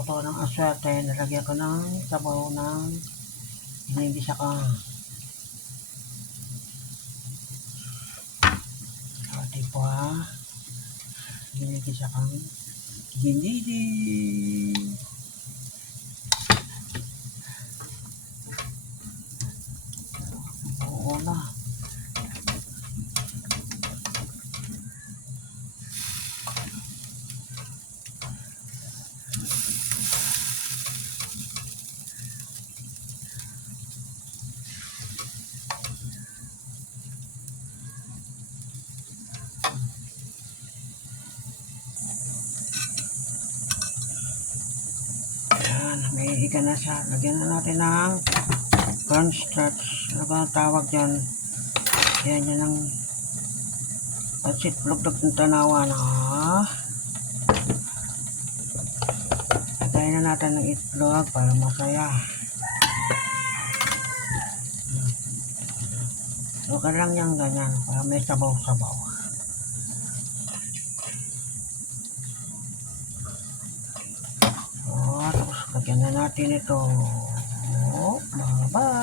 ako ng aswerte, nalagyan ko ng sabaw ng hinigisa ka. O, di po ha. Hinigisa kang ginidi. Oo na. Higa na siya. Lagyan na natin ng cornstarch. Ano ba ang tawag dyan? Ayan yan ang pansit lugdog ng tanawa na. Lagyan na natin ng itlog para masaya. Okay lang yan ganyan para may sabaw-sabaw. Oh, tapos lagyan na natin ito. Oh, bye-bye.